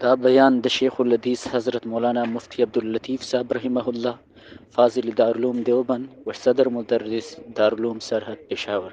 دا بیان د شیخ الحدیث حضرت مولانا مفتی عبداللطیف صاحب رحمه الله فاضل دارالعلوم دیوبند و صدر مدرس دارالعلوم سرحد پېښور.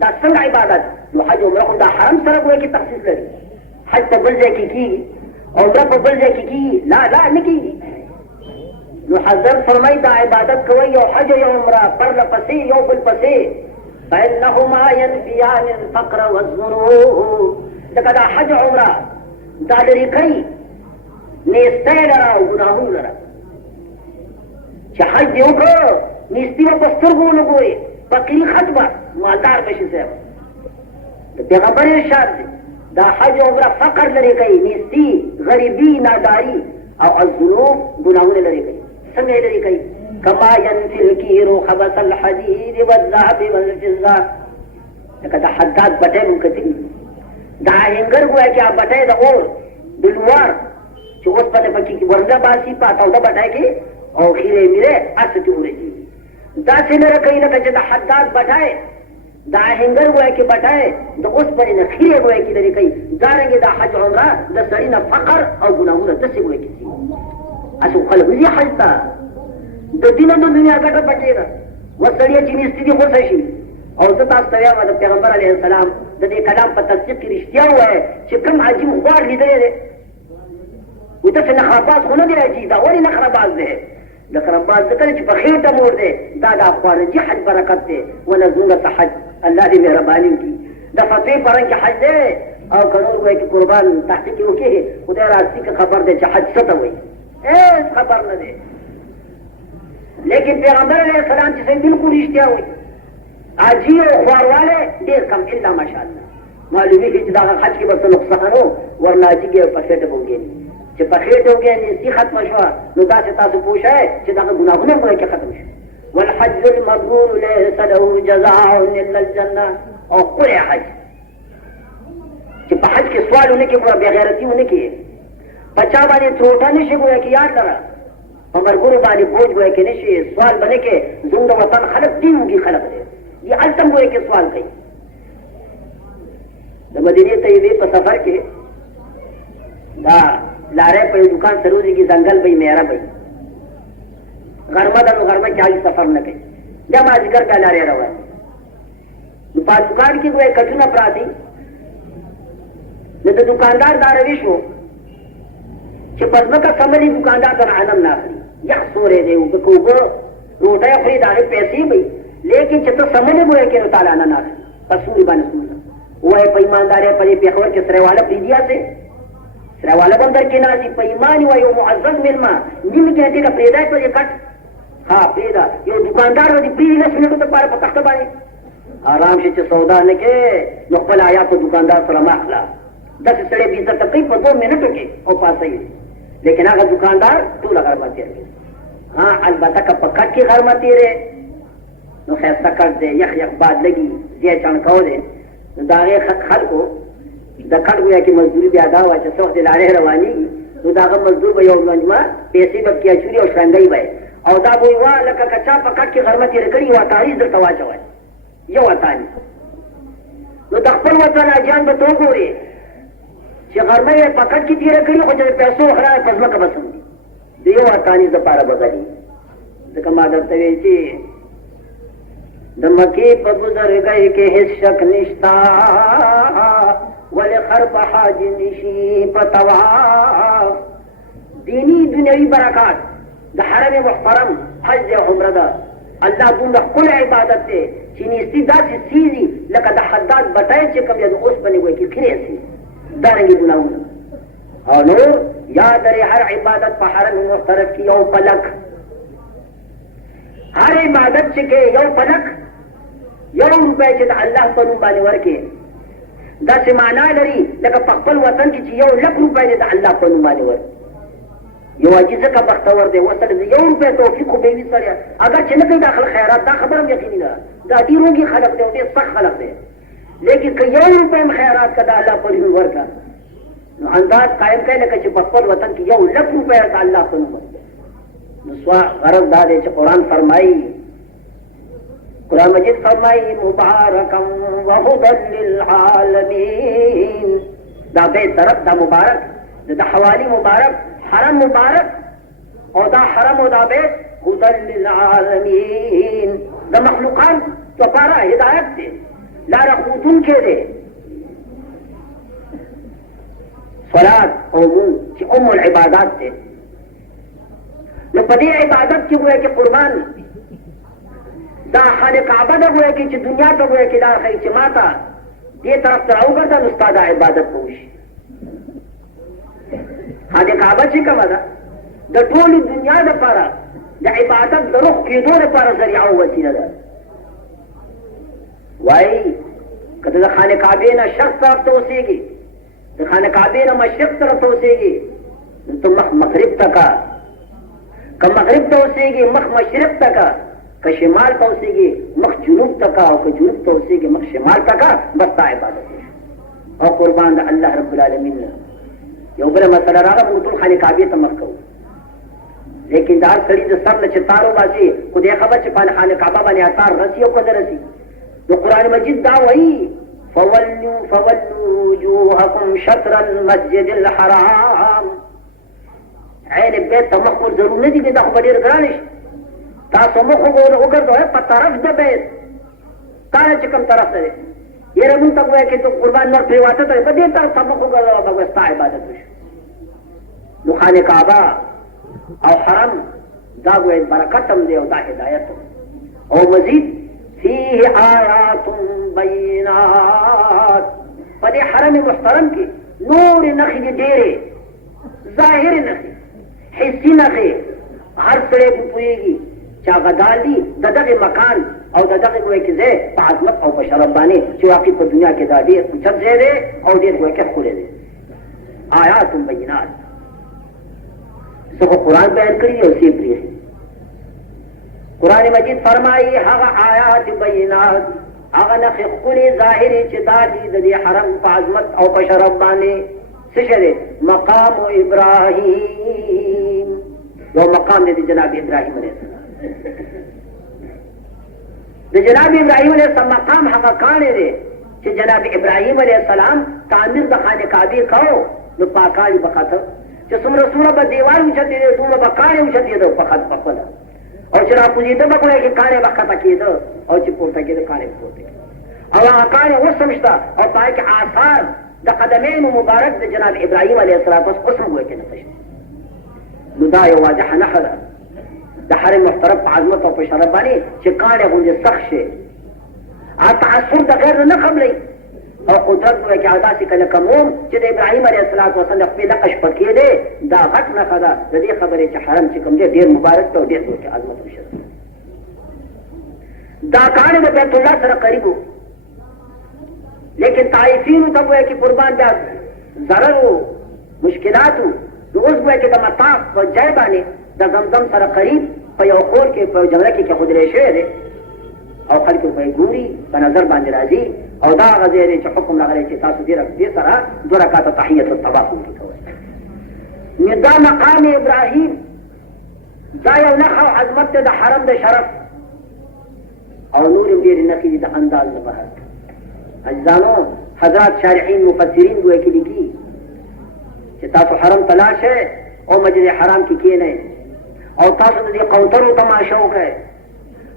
دا څنګه عبادت نو حج عمره خو دا حرم سره کوی کی تخصیص لري حج ته بل ځای کې کی عمره په بل ځای کې کی لا نه کیږي نو حضرت فرمای دا عبادت کوي یو حج یو عمره پر لپسې یو بل پسې فإنهما ينفيان الفقر والذنوب دا حج عمره دا لري کوي نیسته لرا او ګناهونه لرا چې حج دی وکړو نیستی په سترګو لګوي فقیر ختمه مالدار بشي صاحب د پیغمبر ارشاد دی دا حج عمره فقر لري کوي نیستی غریبی ناداری او الذنوب ګناهونه لري کوي څنګه لري کوي کما ينفي الكير خبث الحديد والذهب والفضه لکه دا حداد بټه مونږ کتلی دا هنګر ګویا چې بټه د اور دلوار چې اوس په پکې کې ورنه باسي پاتاو دا بټه کې او خیره میره استه ورږي دا څنګه کوي لکه چې د حداد بټای دا هنګر وای کې بټای د اوس پرې نه خیره وای کې لري کوي دا رنګ د حج عمره د سړی نه فقر او ګناهونه د څه وای کې اسو خلک یې حج تا د دین د دنیا ګټه پټیږي وسړی چې نيستي خو څه شي او د تاسو ته وایم د پیغمبر علیه السلام د دې کلام په تصدیق کې رښتیا وای چې کوم عجیب غوړ لیدل وته څنګه خراباز خو نه دی راځي دا وری نه خراباز دی د خراباز ذکر چې په خېټه مور دی دا د خارجي حج برکت دی ولزوله حج الله دې مهرباني وکړي د فتوی پرنګ حج دی او قانون وایي چې قربان تحقیق وکړي خدای راستي خبر دی چې حج څه ته وایي هیڅ خبر نه دی لیکن پیغمبر علیه السلام چې بالکل رښتیا وایي عاجي او خوارواله ډېر کم الا ماشاءالله معلومیږي چې دا حج کې به څه نقصانو ورنه چې په خېټه وګوري چې په خېټه کې نيسي ختم شو نو دا چې تاسو پوښای چې دا ګناهونه مو کې ختم شي والحج المبرور ليس له جزاء الا الجنه او قرئ حج چې په حج کې سوالونه کې ګوره بغیرتیونه کې بچا باندې څوټه نشي ګوره کې یاد لره عمر ګورو باندې بوج ګوره کې نشي سوال باندې کې زموږ وطن خلک دیږي خلک دي التم ګوره کې سوال کوي د مدینه طیبه په سفر کې دا لارے پہ دکان سروزی کی جنگل بھائی میرا بھائی غربہ دنو غربہ چاہیے سفر نہ کہیں جب آج کر کا لارے رہا ہے پاس دکان کی کوئی کچھ نہ پراتی نہیں تو دکاندار دارویش ہو کہ پزمہ کا سمجھی دکاندار کا عالم نہ خری یک سورے دے کو روٹا خری دارے پیسے بھائی لیکن چتو سمجھے ہوئے کہ تعالیٰ نہ خری پسوری بان سننا وہ ہے پیماندار ہے پری پیخور کے سرے والا پریدیا سے سراواله بندر کې نازي په ایمان یو معزز ملما نیم کې دې کا پیدا کړی کټ ها پیدا یو دکاندار دې پیری نه سنټو ته پاره په تخته باندې آرام شي چې سودا نه کې نو خپل آیا په دکاندار سره مخلا د څه سره دې ته تقریبا په 2 منټو کې او پاسه یې لیکن هغه دکاندار ټول هغه باندې ها البته کا په کټ کې غرمه تیرې نو خاصه کړ دې یخ یخ باد لګي دې چان کو دې داغه خلکو د کټ ویا کې مزدوري بیا دا وا چې څو د لارې رواني نو داغه مزدور به یو منځما پیسې به کې چوري او څنګه وي او دا وی وا لکه کچا په کټ کې غرمه تیر کړی وا تاریخ درته واچوي یو وطن نو د خپل وطن اجان به تو ګوري چې غرمه یې په کټ کې تیر کړی خو د پیسو خراب پزما کا بسم دی یو وطن د پاره بغلی د کما درته وی چې د مکی په بزرګۍ کې هیڅ شک نشتا ولی خرب حاج نشی پتواف دینی دنیاوی برکات دا حرم محترم حج عمره دا اللہ دون کل عبادت دے چینیستی دا سی سیزی لکا دا حداد بتائے چکم یا دا اس بنی ہوئے کی کھرے سی دارنگی گناہونا اور نور یا در ہر عبادت پا حرم محترم کی یو پلک ہر عبادت چکے یو پلک یو روپے چکے اللہ پر نبانے ورکے دا سه معنا لري لکه په خپل وطن کې چې 1 لک روپۍ د الله په نوم باندې ور یو عجیزه کا بختور دی وصل دی 1 روپۍ توفیق خو به وي سره اگر چې نه کوي داخل خیرات دا خبره یقیني ده دا ډیروږي خلک دی او ډیر سخت خلک دی لیکن که 1 روپۍ خیرات کړه الله په نوم ورکړه نو انداز قائم کړي لکه چې په خپل وطن کې 1 لک روپۍ د الله په نوم نو سوا غرض دا دی چې قرآن فرمایي قرآن مجید فرمائی مبارکا وهدى للعالمین دا بے طرف دا مبارک دا حوالی مبارک حرم مبارک او دا حرم و دا بیت هدى للعالمین دا مخلوقان تو پارا ہدایت دے لارا خوتون کے دے صلاة او مون چی العبادات دے نو پدی عبادت کی ہوئے کہ قربان دا خانه کعبه دا گویا کی چې دنیا ته گویا کی دا خی چې ماتا دې طرف ته راوګرځه نو ستا د عبادت وشي خانه کعبه چې کومه ده د ټولې دنیا لپاره د عبادت د روح کېدو لپاره ذریعه او وسیله ده وایي که ته د خانه کعبې نه شرق طرف ته اوسېږي د خانه کعبې نه مشرق طرف ته اوسېږي نو ته مخ مغرب ته کا که مغرب ته اوسېږي مخ مشرق ته کا که شمال پوسیږي مخ جنوب تکا او که جنوب پوسیږي مخ شمال تکا بس تا عبادت او قربان د الله رب العالمین یو بل مسله راغله موږ ټول خانه کعبه ته مخ کوو لیکن دا سړي د سر نه چې تارو باسي خو دې خبر چې په خانه کعبه باندې اتار رسی او کنه رسی نو قران مجید دا وایي فولوا وجوهكم شطر المسجد الحرام عین بیت ته مخ ور ضرور نه دي دا خو ډیر ګران شي تاسو مخ وګرځوئ په طرف د بیت کله چې کوم طرف ته یره مونږ ته وایي چې ته قربان نور پریواته ته په دې طرف ته مخ وګرځوه به ستا عبادت وشي نو خانه کعبه او حرم دا وایي برکت هم دی او دا هدایت او مزید فيه آیات بینات په دې حرم محترم کې نور نخې ډېرې ظاهر نخې حسي نخې هر سړی پوهېږي چا غدالی د دغه مکان او د دغه ګویا کې ځای په عظمت او په شرف باندې چې واقع په دنیا کې دا ډېر اوچت ځای دی او ډېر ګویا کې ښکلی دی آیات بینات څه خو قرآن بیان کړي دي او څه یې پرېښي قرآن مجید فرمایي هغه آیات بینات هغه نښې ښکلې ظاهرې چې دا دي د دې حرم په عظمت او په شرف باندې څه شی دی مقام ابراهیم یو مقام دی د جناب ابراهیم علیه السلام د جناب ابراهیم علیه السلام مقام هغه کاڼی دی چې جناب ابراهیم علیه السلام تعمیر د خانه کعبې کاو نو پاکاړي به خاطر چې څومره به دیوال اوچتې دی دومره به کاڼی اوچتېده فقط په خپله او چې راکوزېده به ګویا کې کاڼی به ښکته کېده او چې پورته کېده کاڼی به پورته کېده او هغه کاڼی اوس هم شته او په هغې کې آثار د قدمین مبارک د جناب ابراهیم علیه السلام اوس هم ګویا کې نښه شته نو دا یو واضحه نښه ده د حرم محترم په عظمت او په شرف باندې چې کاڼی غوندې سخت شي تعصب د غیر نه قبلوي او قدرت وایي چې داسې که لکه موم چې د ابراهیم علیه السلام د خپلې دغه شپه کېدی دا غټ نښه ده د دې خبرې چې حرم چې کوم دی ډېر مبارک دی او ډېر ورکې عظمت او شرف دا کاڼی د بیت الله سره قریب و لیکن طایفینو ته وایي چې قربان بیا ضرر و مشکلات و نو اوس وایي چې د مطاف په ځای باندې د زمزم سره قریب په یو خور کې په یو جنګله کې کېښودلی شوی دی او خلک ورپسې ګوري په نظر باندې راځي او دا هغه ځای دی چې حکم راغلی چې تاسو دې سره 2 رکعته تحیة الطواف وکړئ نو دا مقام ابراهیم دا یو نښه او عظمت دی د حرم د شرف او نور هم ډېرې نښې دي د انداز د بهر عزیزانو حضرات شارحین مفسرین ګویا کې لیکي چې تاسو حرم ته لاړ شئ او مسجد حرام کې کښېنئ او تاسو د دې قوترو تماشا وکړئ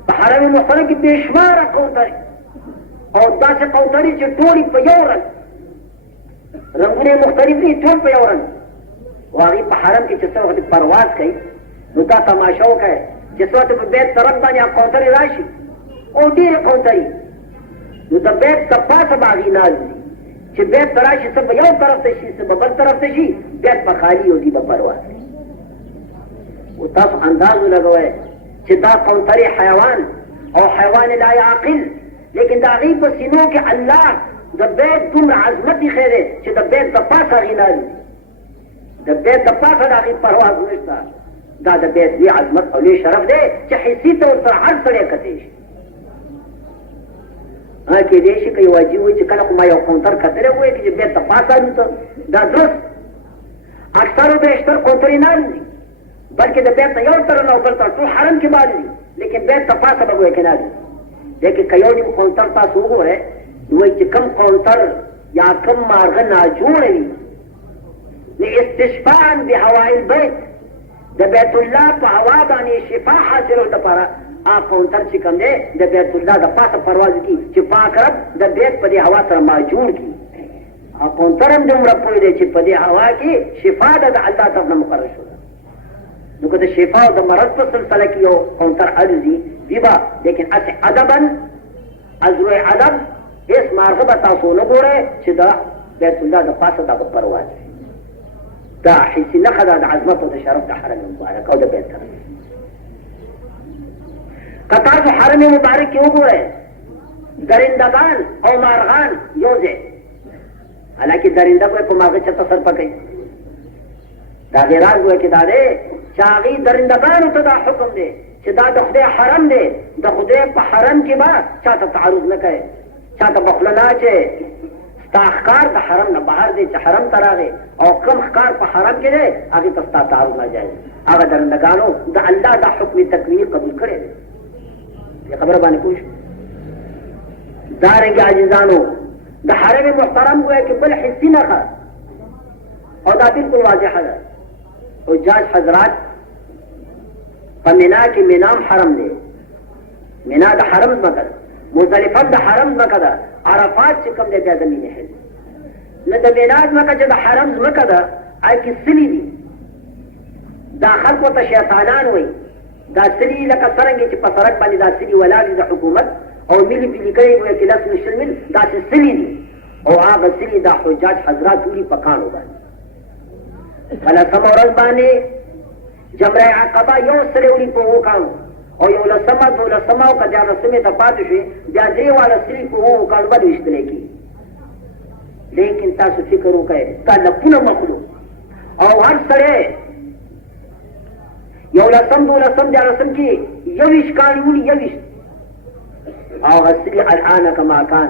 په حرم محترم کې بې شماره قوترې او داسې قوترې چې ټولې په یو رنګ رنګونه یې مختلف دي ټول په یو رنګ او هغې په حرم کې چې څه وخت پرواز کوي نو دا تماشا وکړئ چې څه وخت په بیت طرف باندې هغه قوترې راشي او ډېرې قوترې نو د بیت د پاسه به هغې ناز دي چې بیت ته راشي څه به یو طرف ته شي څه به بل طرف ته شي بیت به خالي او دي به پرواز کوي و تاسو انداز ولګوئ چې دا قوترې حیوان او حیوان لا یعقل لیکن د هغې په سینو کې الله د بیت دومره عظمت یې ښی دی چې د بیت د پاسه هغې نه الوځي، د بیت د پاسه د هغې پرواز نشته. دا د بیت لوی عظمت او لوی شرف دی چې حسي طور سره هر سړی کتی شي. کېدای شي که یو واجب وایي چې کله خو ما یو کونتر کتلی وایي چې بیت د پاسه الوته، دا درست. اکثرو بیشتر کونترې نه الوځي بلکې د بیت نه یو طرف نه او بل طرف ټول حرم کې به الوځي، لیکن بیت د پاسه به وایي کې نه الوځي. لیکن که یو نیم کونتر تاسو وګورئ وایي چې کم کونتر یا کم مارغه ناجوړه وي نو استشفاء بهوای البیت د بیت الله په هوا باندې شفا حاصلولو دپاره هغه کونتر چې کوم دی د بیت الله د پاسه پرواز کړي چې پاک رب د بیت په دې هوا سره معجون کړي. هغه کونتر هم دومره پوه دی چې په دې هوا کې شفا ده د الله طرف نه مقرر شوه. نو که د شفا او د مرض په سلسله کې یو کونتر الوځي وي به، لیکن هسې ادبا از روی ادب هېڅ مارغه به تاسو ونه ګورئ چې د بیت الله د پاسه دغه پرواز وي. دا حسي نښه ده د عظمت او د شرف د حرم مبارک او د بیت الله. که تاسو حرم مبارک کې وګورئ درندگان او مارغان یو ځای، حالانکې درنده کوی په مارغه چېرته سر پکوي، د هغې راز وایي چې دا دی چې هغې درندګانو ته دا حکم دی چې دا د خدای حرم دی، د خدای په حرم کې به چا ته تعرض نه کوي، چا ته به خوله نه اچوي. ستا ښکار د حرم نه بهر دی چې حرم ته راغی او کوم ښکار په حرم کې دی هغې ته ستا تعرض ناجایز. هغه درندګانو د الله دا حکم تکویني قبول کړی دی. دې خبره باندې پوه شو. دارنګې عزیزانو د حرم محترم گویا کہ بل حصی نخوا اور دا بالکل واضح ہے. حجاج حضرات پا منا کی منام حرم دے، منا دا حرم مکد، مزدلفت دا حرم مکد، عرفات چکم دے بیا زمین حل نہ دا مناد مکد دا حرم مکد آئی کی سلی دی دا خلق و تا شیطانان وی دا سلی لکا سرنگی چی پا سرک بانی دا سلی ولادی دا حکومت او ملی پی لکلی ہوئے کہ لس نشل مل دا سی سلی دی او آغا سلی دا حجاج حضرات تولی پکانو دا فلا سمورز بانے جمرہ عقبہ یو سلی اولی پو وکانو او یو لسما دو لسما او کجا رسمی تا پاتو شوی بیا دری والا سلی پو وکانو با دوشتنے کی. لیکن تاسو فکرو کئے تا لپون مخلوق او ہر سڑے یو لسم دو لسم بیا رسم کی یویش کانی اولی یویش او غسلی الان کما کان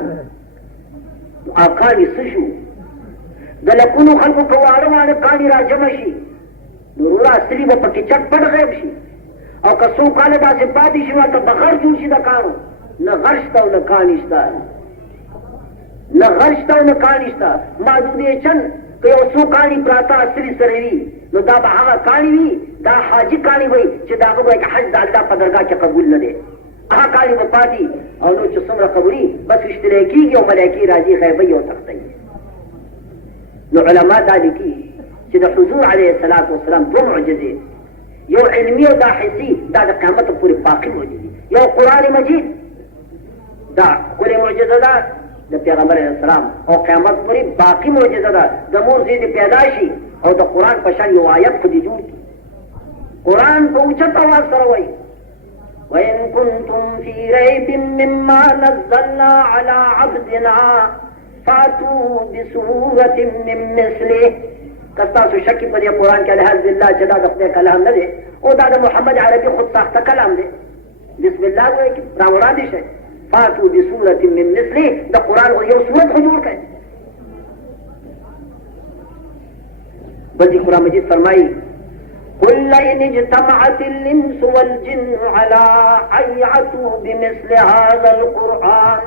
آکانی سشو دلکونو خلقو کواروانا کانی را جمشی نورورا سلی با پکی چک پڑ غیب شی او کسو کالا دا سپاتی شوا تا بغر جون شی دا کانو نا غرشتا و نا کانشتا نا غرشتا و نا کانشتا معدودی چند که یو سو کانی پراتا سلی سروی نو دا با آغا کانی وی دا حاجی کانی وی چه دا گوئی که حج دا اللہ پدرگاہ چه قبول نده آغا کانی وپاتی او نو چه سمر قبولی بس اشتراکی گی و ملیکی راجی غیبی و تختی. نو علماء دا لکی چه دا حضور علیہ السلام دو معجزه یو علمی و دا حسی دا دا قیامت پوری باقی معجزه یو قرآن مجید دا کل معجزه دا دا پیغمبر علیہ السلام او قیامت پوری باقی معجزه دا دا مور زید پیداشی او دا قرآن پشان یو آیت خودی جور کی قرآن کو اوچت آواز کروئی وَإِن كُنتُمْ فِي رَيْبٍ مِّمَّا نَزَّلْنَا عَلَىٰ عَبْدِنَا فَأْتُوا بِسُورَةٍ مِّن مِّثْلِهِ کستاسو شکی پر یہ قرآن کے الحمد للہ جدا دخنے کلام نہ دے او دادا محمد عربی خود ساختہ کلام دے بسم اللہ کو ایک راورادش ہے فَأْتُوا بِسُورَةٍ مِّن مِّثْلِهِ دا قرآن کو یہ سورت حضور کا ہے. بلدی قرآن مجید فرمائی قل لئن اجتمعت الانس والجن على ان يأتوا بمثل هذا القرآن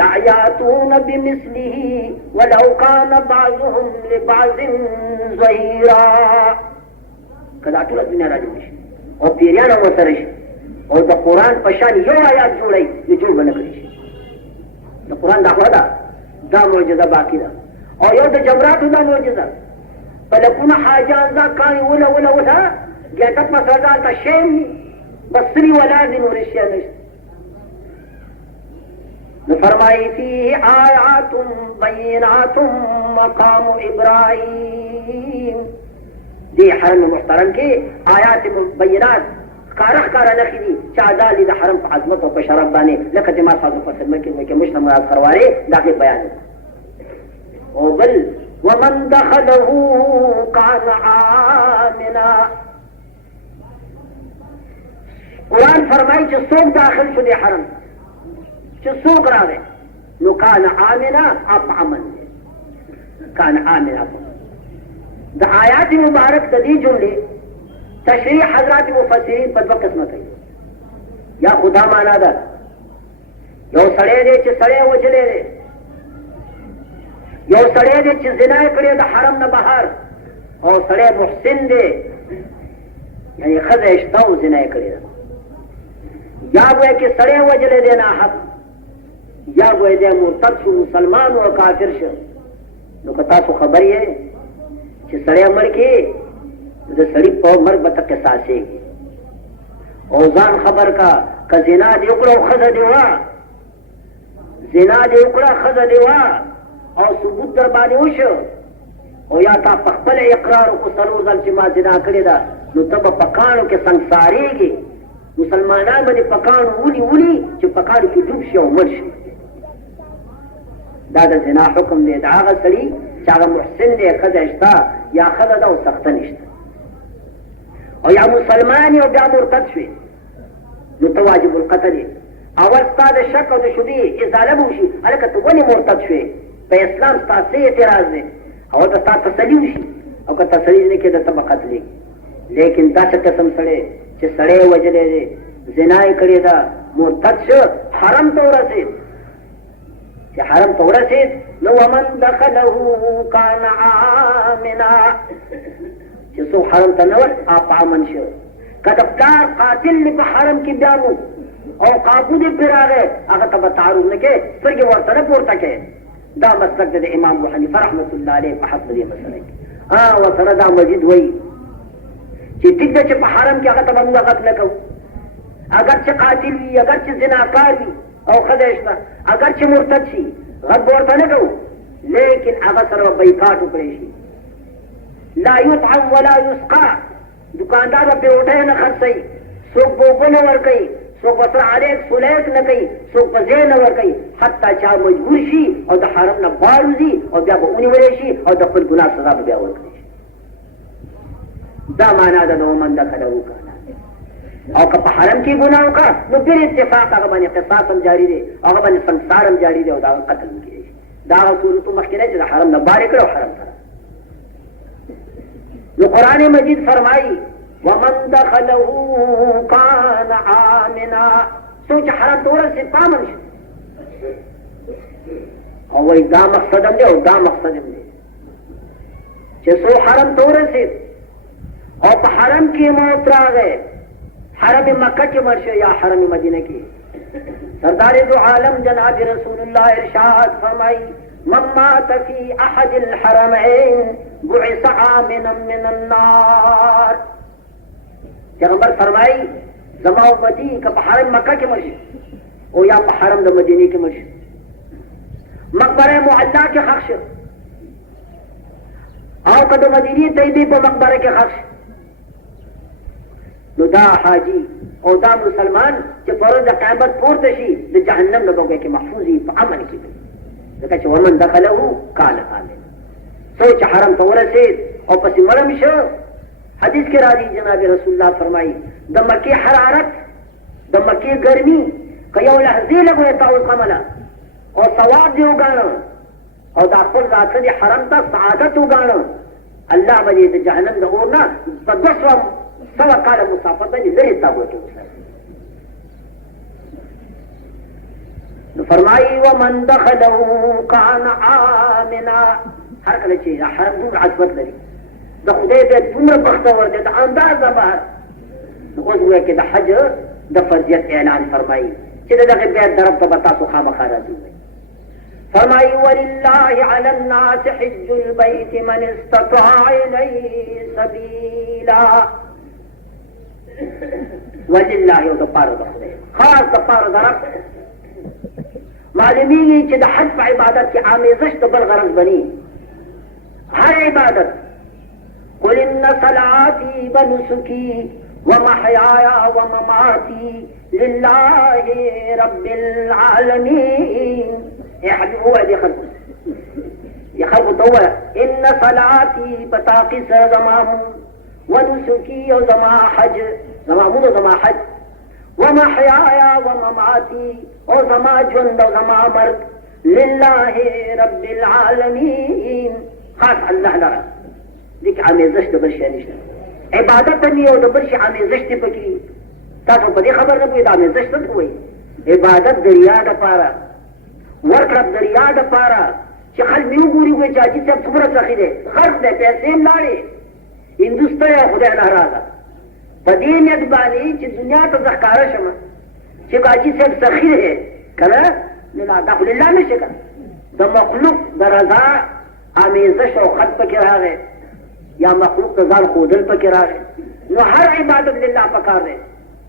لا يأتون بمثله ولو كان بعضهم لبعض ظهيرا. کدا ټول دنیا راځي او پیریان او سرش او د قرآن په شان یو آیات جوړي چې جوړ نه کړی د قرآن دا معجزه باقی ده او یو د جبرات دا معجزه فلکون حاجان دا کانی ولا گیتت مسرزان تا شیم بسری ولادی نورشیہ نشت نفرمائی فیه آیات بینات مقام ابراہیم دی حرم محترم کے آیات بینات ښکاره ښکاره نښې دي چې دا دي د حرم په عظمت او په شرف باندې لکه چې ما تاسو په خدمت کې مشته مراد خروارې د هغې بیان او بل ومن دخله كان آمنا. قرآن فرمایي چې څوک داخل شو دې حرم چې څوک راغی نو كان آمنا اطعمن كان آمنا. د آیات مبارک د دې جملې تشریح حضرات مفسرین په دوه قسمه کوي. یا خدا معنا ده یو سړی دی چې سړی وجلی دی، یو سړی دی چې زنا یې کړې د حرم نه بهر، او سړی محسن دی یعنې ښځه یې شته او زنا یې کړې ده. یا ګویا کې سړی وجلی دی ناحق، یا ګویا دی مرتد شو مسلمان او کافر شو. نو که تاسو خبر یې چې سړی مړ کې د سړي په مرګ به ته قصاصېږي، او ځان خبر کا که زنا دې وکړه او ښځه دې وه، زنا دې وکړه ښځه دې وه او ثبوت در باندې وشو، او یا تا په خپل اقرار وکړو څلور ځل چې ما زنا کړې ده، نو ته به په کاڼو کې سنګسارېږي. مسلمانان به دې په کاڼو ولي چې په کاڼو کې ډوب شي او مړ شي. دا د زنا حکم دی د هغه سړي چې هغه محسن دی، ښځه شته یا ښځه ده او سخته نشته، او یا مسلمان او بیا مرتد شوې نو ته واجب القتل یې. اول ستا د شک او د شبهې ازاله به وشي، هلکه ته ولې مرتد شوې، په اسلام ستا څه اعتراض دی، اول به ستا تسلي وشي، او که تسلي نه کېده ته به قتلېږي. لیکن داسې قسم سړی چې سړی یې وجلی دی، زنا یې کړې ده، مرتد شو، حرم ته ورسېد، چې حرم ته ورسېد نو ومن دخله كان آمنا، چې څوک حرم ته نوت اطعمن شو. که د پلار قاتل دې په حرم کې بیا نو او قابو دې پرې راغی، هغه ته به تعرض نه کوې، سترګې ورته نه پورته کوې. دا مسلک دی د امام ابو حنیفه رحمت الله علیه په حق د دې مسله کې. ورسره دا مزید وایي چې ټیک ده چې په حرم کې هغه ته به موږ غږ نه کوو، اگر چې قاتل وي، اگر چې زناکار وي او ښځه یې شته، اگر چې مرتد شي غږ به ورته نه کوو، لیکن هغه سره به بیکاټ وکړی شي. لا يطعم ولا يسقى، دکاندار به پروټه نه خرڅوي، څوک به اوبه نه ورکوي، څوک به سره علیک سلیک نه کوي، څوک به ځای نه ورکوي، حتی چا مجبور شي او د حرم نه بار وځي او بیا به ونیولی شي او د خپل ګناه سزا به بیا ورکړي شي. دا معنا ده د ومن دخله کان. او که په حرم کې ګناه وکړه نو بل اتفاق هغه باندې قصاص هم جاري دی، هغه باندې سنګسار هم جاري دی او د هغه قتل هم کېدی شي. دا هغه صورتو مخکې دی چې د حرم نه بار یې کړه او حرم ته. نو قرآن مجید فرمائی ومن دخله كان آمنا، سوچ حرم تو ورسېد پامن شو. او وایي دا مقصد هم دی او دا مقصد هم دی چې څو حرم ته ورسېد او په حرم کې موت راغی، حرم مکه کې مړ شو یا حرم مدینه کې. سردار دو عالم جناب رسول الله ارشاد فرمائی من مات في احد الحرمين بعث آمنا من النار. پیغمبر فرمائی زما امتی که په حرم مکه کې مړ شي او یا په حرم د مدینې کې مړ شي، مقبره معلا کې ښخ شو او که د مدینې طیبې په مقبره کې ښخ شو، نو دا حاجی او دا مسلمان چې په ورځ د قیامت پورته شي د جهنم نه به کې محفوظ وي، په امن کې وي. ځکه چې ومن دخله کان آمنا، څوک چې حرم ته ورسېد او پسې مړ شو. حدیث کې راځي جناب رسول الله فرمایي د مکې حرارت، د مکې ګرمي که یو لحظې لږ ورته وزغمله او ثواب دې وګاڼه او دا خپل ذات دې حرم ته سعادت وګاڼه، الله به دې د جهنم د اور نه په 200 کاله مسافت باندې لرې تابوت وساتي. نو فرمایي ومن دخله كان آمنا. هر کله چې حرم دومره عظمت لري، د خدای بیت دومره بختور دی، د اندازه بهر. نو اوس وایي کې د حج د فرضیت اعلان فرمایي چې د دغه بیت طرف ته به تاسو خامخا راځئ. فرمایي ولله على الناس حج البيت من استطاع إليه سبيلا. ولله یو د پاره د خدای خاص د پاره د رب معلومیږي چې د حج په عبادت کې آمیزش د بل غرض بني. هر عبادت قل ان صلاتي ونسكي ومحياي ومماتي لله رب العالمين. هو دي خلق دوا ان صلاتي بتاقي زمام ونسكي وزما حج زمامون وزما حج ومحياي ومماتي وزما جند وزما مرگ لله رب العالمين. خاص الله لرا ديك عميزش دبرشي نشته عبادت ني او دبرشي عميزش ته پکې تاسو په دې خبر نه پوي دا عميزش ته کوي. عبادت دریا د پاره ورکړه دریا د پاره چې خل میو ګوري وي چې اجي څه څومره ځخې ده خرڅ ده پیسې لاړې هندوستان خدای ناراضه په دې نیت باندې چې دنیا ته ځخکاره شمه چې اجي څه ځخې ده کنه نه لا دخل الله نشي کنه د مخلوق د رضا عمیزش او خط پکې راغی یا مخلوق ته ځان ښودل پکې راغی نو هر عبادت لله پکار دی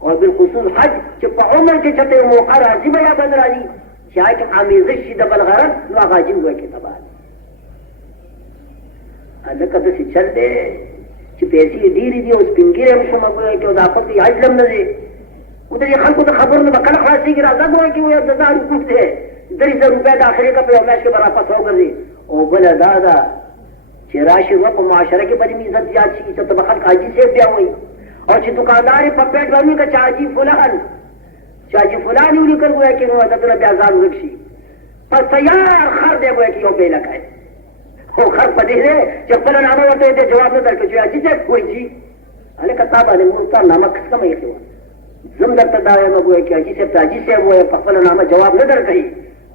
او بالخصوص حج چې په عمر کې چته موقع راځي به یا بل راځي چې هغه عمیزش شي د بل غرض نو هغه عجیب وایي کې تباه هلکه داسې چل دی چې پیسې ډېرې دي او سپینګیرې هم شومه ګویا کې او دا خلک یې حج لم نه دی او د دې خلکو د خبرو نه به کله خلاصېږي راځه ګویا کې وایي د 1000 روپۍ دی 3000 روپۍ د آخرې که په یو میاشت کې به راپس وګرځي او بله دا ده چې راشي و په معاشره کې به دې عزت زیات شي چې ته به خلک حاجي صاحب بیا وایي او چې دکاندار یې په پیټ باندې که چې حاجي فلان چې حاجي فلان یې ولیکل ګویا کې نو دغه بیا ځان ورک شي په تیار خر دی ګویا کې یو بیله کوي خو خر په دې دی چې خپله نامه ورته یې جواب نه درکړي چې حاجي صاحب کوی جي هلکه تا باندې مونږ ستا نامه کمه ایښې وه زم درته دا وایم ګویا کې حاجي صاحب ته حاجي صاحب وایه په خپله نامه جواب نه درکوي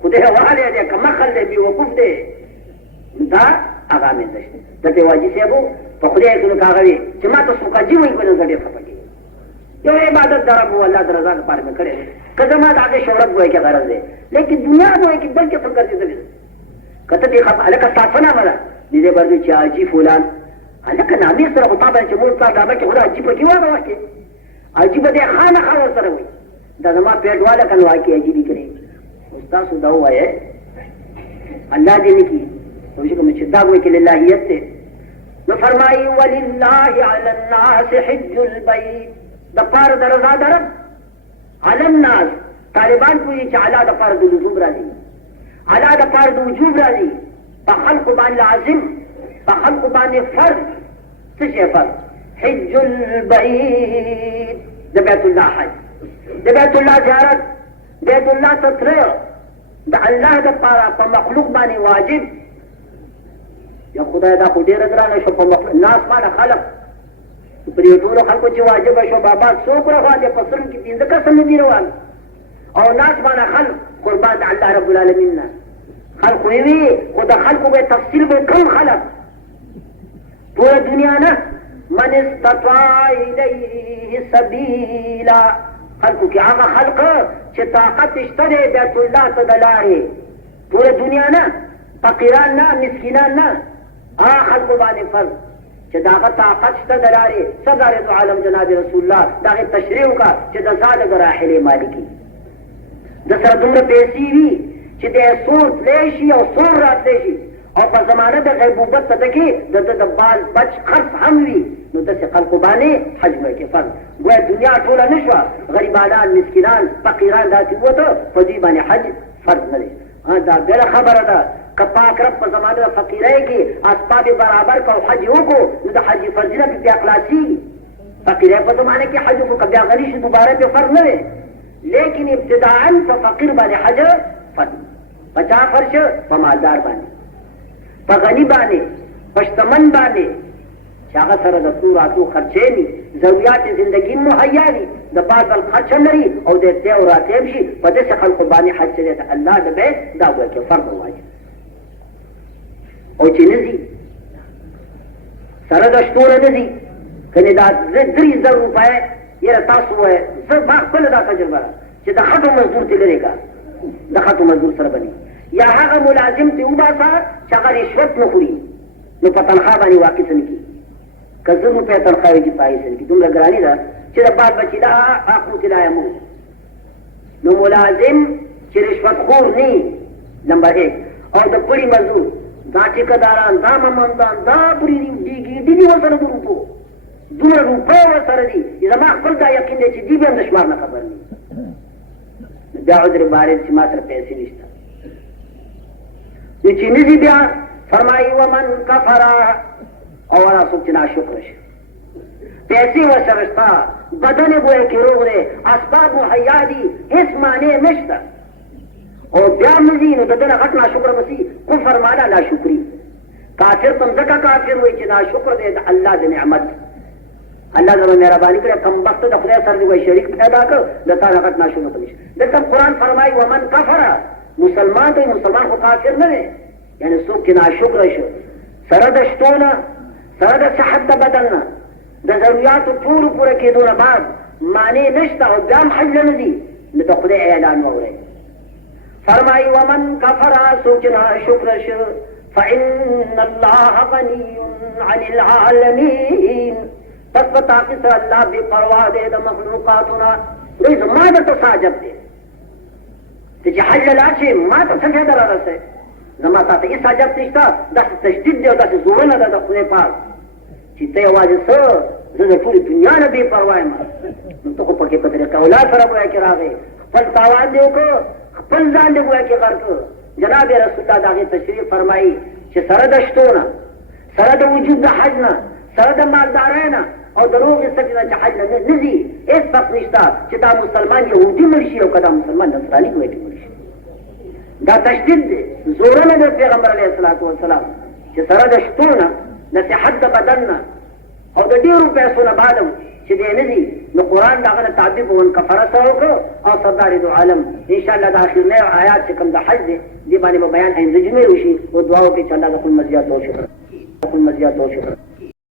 خدای وهلی دی که مخل دی بېوقوف دی دا هغه عمیزش دی دلته یو حاجي صاحب په خدای کې نو که هغه وي چې ما ته څوک حاجي وایي به نو زه ډېر خفه کېږم یو عبادت د رب الله د رضا لپاره مې کړی دی که زما د هغې شهرت ګویا کې غرض دی لیکن دنیا ګویا کې بل قسم ګرځېدلې ده که ته دې هلکه ستا څه نامه ده دې دې باندې چې حاجي فلان هلکه نامې سره خو تا باندې چې مونږ ستا ډابه کې خو د حاجي پکې وایه واقع حاجي به دې خامخا ورسره وایي دا زما پیټ والا که نو واقع حاجي دي کړی اوس تاسو دا ووایه الله دې نه کړي نو چې دا ګویا کې للهیت دی نو فرمایي ولله علی الناس حج البیت د پاره د رضا د رب علی الناس طالبان پوهېږي چې علا د پاره د لزوم راځي علا د پاره د وجوب راځي په خلقو باندې لازم په خلقو باندې فرض څه شی فرض حج البیت د بیت الله حج د بیت الله زیارت بیت الله ته تلل د الله د پاره په مخلوق باندې واجب یا خدای دا خو ډېره ګرانه شو په مخلوق ناس باندې خلق پر دې ټولو خلکو چې واجبه شو بابا څوک روان دي په سلم کې 15 کسان دي روان او ناس باندې خلق قربان الله رب العالمین نه خلق وي خو د خلکو به تفصیل به کوم خلق ټول دنیا نه من استطاع الیه سبیلا خلکو کې هغه خلق چې طاقت شته دی بیت الله ته د لارې ټول دنیا نه فقیران نه مسکینان نه هغه خلکو باندې فرض چې دا هغه طاقت شته د لارې صدارت عالم جناب رسول الله دا هغې تشریح وکړه چې د ځان د راحلې مالکي د سره دومره پیسې وي چې دی سور تلی شي او سور راتلی شي او په زمانه د غیبوبت په ده کې د ده د بال بچ خرڅ هم وي نو داسې خلکو باندې حج به کې فرض ګویا دنیا ټوله نه شوه غریبانان مسکینان فقیران داسې ووته په دوی باندې حج فرض نه دی دا بله خبره ده که پاک رب په زمانه د فقیرۍ کې اسباب برابر که او حج وکړو نو د حج فرضونه پې بیا خلاصېږي فقیرۍ په زمانه کې حج وکړو که بیا غني شي دوباره پې فرض نه دی لیکن ابتداعا په فقیر باندې حج فرض په چا فرض شو په مالدار باندې په غني باندې په شتمن باندې چې هغه سره د څو راتو خرچې وي ضروريات زندګي مهیا وي د بعض بل خرچ هم لري او د تی او راتېب شي په داسې خلکو باندې حج چې دی د الله د بیت دا ګویا کې فرض واجب او چې نه ځي سره د شتونه نه ځي کنې دا 3000 روپۍ یاره تاسو وایه زه ما خپله دا تجربه ده چې د خټو مزدور ترې لرې کا د خټو مزدور سره بني یا هغه ملازم ته وباسه چې هغه رشوت نه خوري نو په تنخواه باندې واقع څه نه کړي که 1000 روپۍ تنخواه وي چې په هغې څه نه کړي دومره ګراني ده چې د بال بچي دا اخرو کې لا یمون نو ملازم چې رشوت خور نه نمبر 1 او د پړي مزدور دا ټیکهداران دا ممندان دا پوری دیږي ورسره ګروپو دومره روپۍ ورسره دي زما خپل دا یقین دی چې دوی به هم د شمار نه خبر نه بیا عذر بارد چې ما سره پیسې نشته نو چې نه دي بیا فرمایي ومن کفر او هغه څوک چې ناشکره شي پیسې ورسره شته بدن یې ګویا کې روغ دی اسباب مهیا دي هېڅ معنی نشته او بیا هم نه ځي نو د ده نه غټ ناشکره به سي کفر معنا ناشکري کافر ته ځکه کافر وایي چې ناشکر دی د الله د نعمت الله زما مهرباني کړې کمبخته د خدای سره دې وایي شریک پیدا کړ د تا نه غټ ناشکره ته نشته دلته قرآن فرمایي ومن کفر مسلمان دی مسلمان خو کافر نه دی یعنی څوک چې ناشکره شو سره د شتو نه سره د صحت د بدن نه د ضرورياتو ټولو پوره کېدو نه بعد معنی نشته او بیا هم حج نه ځي نو د خدای اعلان واورئ فرمایي ومن کفر څوک چې ناشکره شو فإن الله غني عن العالمين پس په تاکي سره الله بې پروا دی د مخلوقاتونه وایي زما درته څه عجب دی چې حج له لاړ شې ما ته څه فایده را رسوي زما تا ته هېڅ حاجت نشته داسې تشدید دی او داسې زورونه ده د خدای پاک چې ته یوازې څه زه د ټولې دنیا نه بې پروا یم نو ته خو پکې په طریقه اولاد سره ګویا کې راغی خپل تاوان دې وکړه خپل ځان دې ګویا کې غرق کړ جناب رسول الله د هغې تشریف فرمایي چې سره د شتو نه سره د وجود د حج نه سره د مالدارۍ نه او د روغې سټې نه چې حج نه نه ځي هېڅ فرق نشته چې دا مسلمان یهودي مړ شي او که دا مسلمان نصراني ګویا کې مړ شي دا تشدید دی زورونه د پیغمبر علیه الصلاة والسلام چې سره د شتو نه د صحت د بدن نه او د ډېرو پیسو نه بعد هم چې دی نه ځي نو قرآن د هغه نه تعبیر په من کفره سره وکړو او سردار دو عالم انشاءالله د اخرنی آیات چې کوم د حج دی دې باندې به بیان آینده جمعې وشي او دعا وکړي چې الله د خپل مزیات او شکر